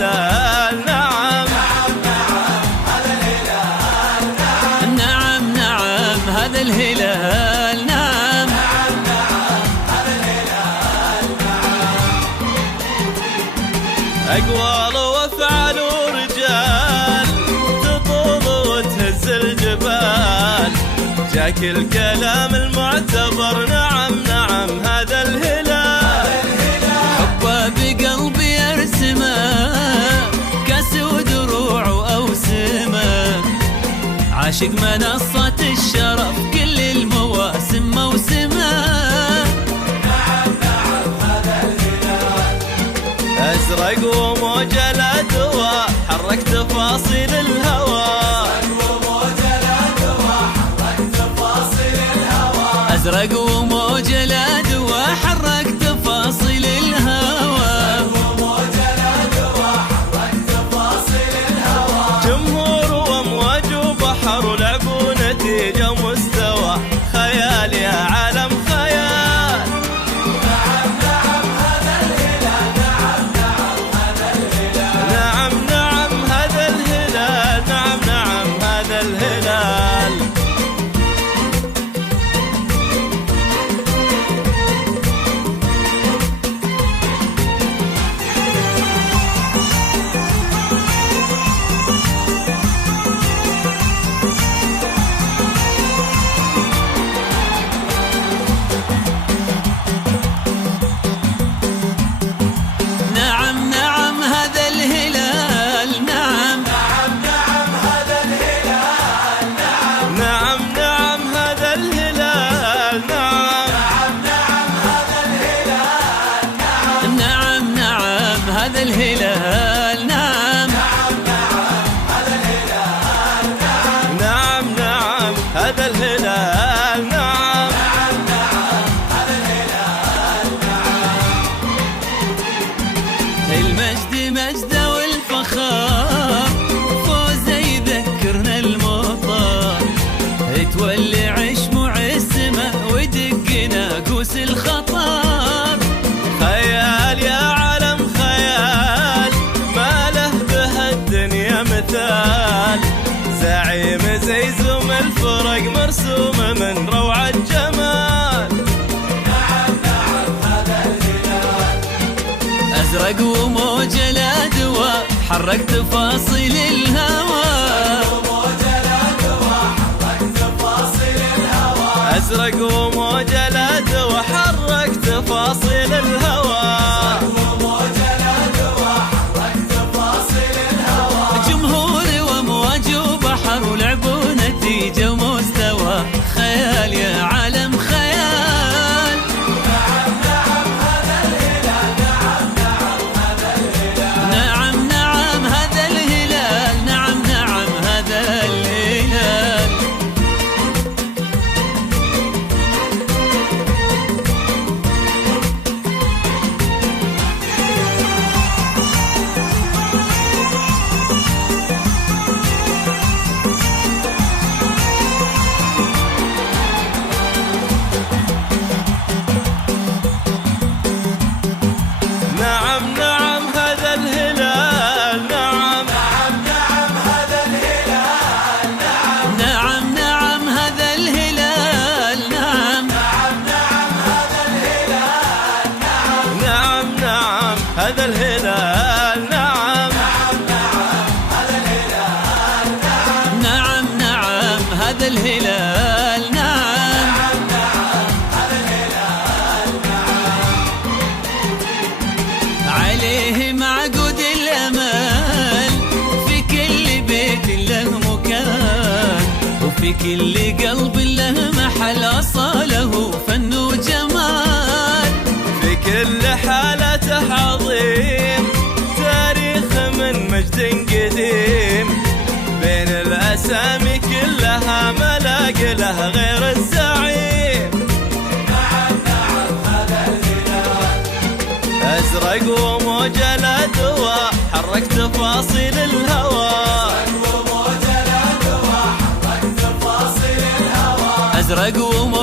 الهلال. نعم هذا الهلال. نعم نعم هذا الهلال. نعم هذا الهلال. أقوال وأفعال ورجال تطول وتهز الجبال، جاك الكلام المعتبر. نعم نعم هذا الهلال. حبه بقلبي ارسمه، كاس ودروع وأوسمه، عاشق منصة الشرف كل المواسم موسمه. نعم نعم هذا الهلال. أزرق وموج الأدواء حرك تفاصيل الهوى، أزرق وموج الأدوى حرك تفاصيل الهوى. جمهور وأمواج وبحر ولعب ونتيجة ومستوى، خيال يا عالم خيال. نعم نعم هذا الهلال. نعم نعم هذا الهلال. نعم نعم هذا الهلال. نعم نعم هذا الهلال. نعم نعم هذا الهلال. نعم نعم نعم هذا الهلال. نعم نعم نعم هذا الهلال. نعم نعم نعم هذا الهلال. نعم نعم نعم هذا الهلال. نعم المجد مجده والفخار، فوزه يذكرنا المطار، تولع شموع السما ودق ناقوس الخطر. خيال يا عالم خيال، ما له به الدنيا مثال، زعيم زيزوم الفرق مرسوم من روعة جمال. نعم نعم هذا الهلال. أزرق وموج الأدوى حرك تفاصيل الهوى. أزرق وموج الأدوى حرك تفاصيل الهوى. جمهور وأمواج وبحر ولعب ونتيجة ومستوى، خيال يا عالم خيال. نعم نعم هذا الهلال. نعم نعم هذا الهلال. نعم نعم هذا الهلال. نعم نعم هذا الهلال. نعم نعم هذا الهلال. نعم نعم نعم هذا الهلال. نعم نعم نعم هذا الهلال. نعم نعم هذا الهلال. نعم نعم هذا الهلال. نعم نعم نعم هذا الهلال. نعم عليه معقود الأمل، في كل بيت له مكان، وفي كل قلب له محل، أصاله فن وجمال. في كل حالته عظيم، تاريخ من مجد قديم، بين الأسامي كلها ملاقي له غير الزعيم. نعم نعم هذا الهلال. أزرق وموج الأدوى حرك تفاصيل الهوى. أزرق وموج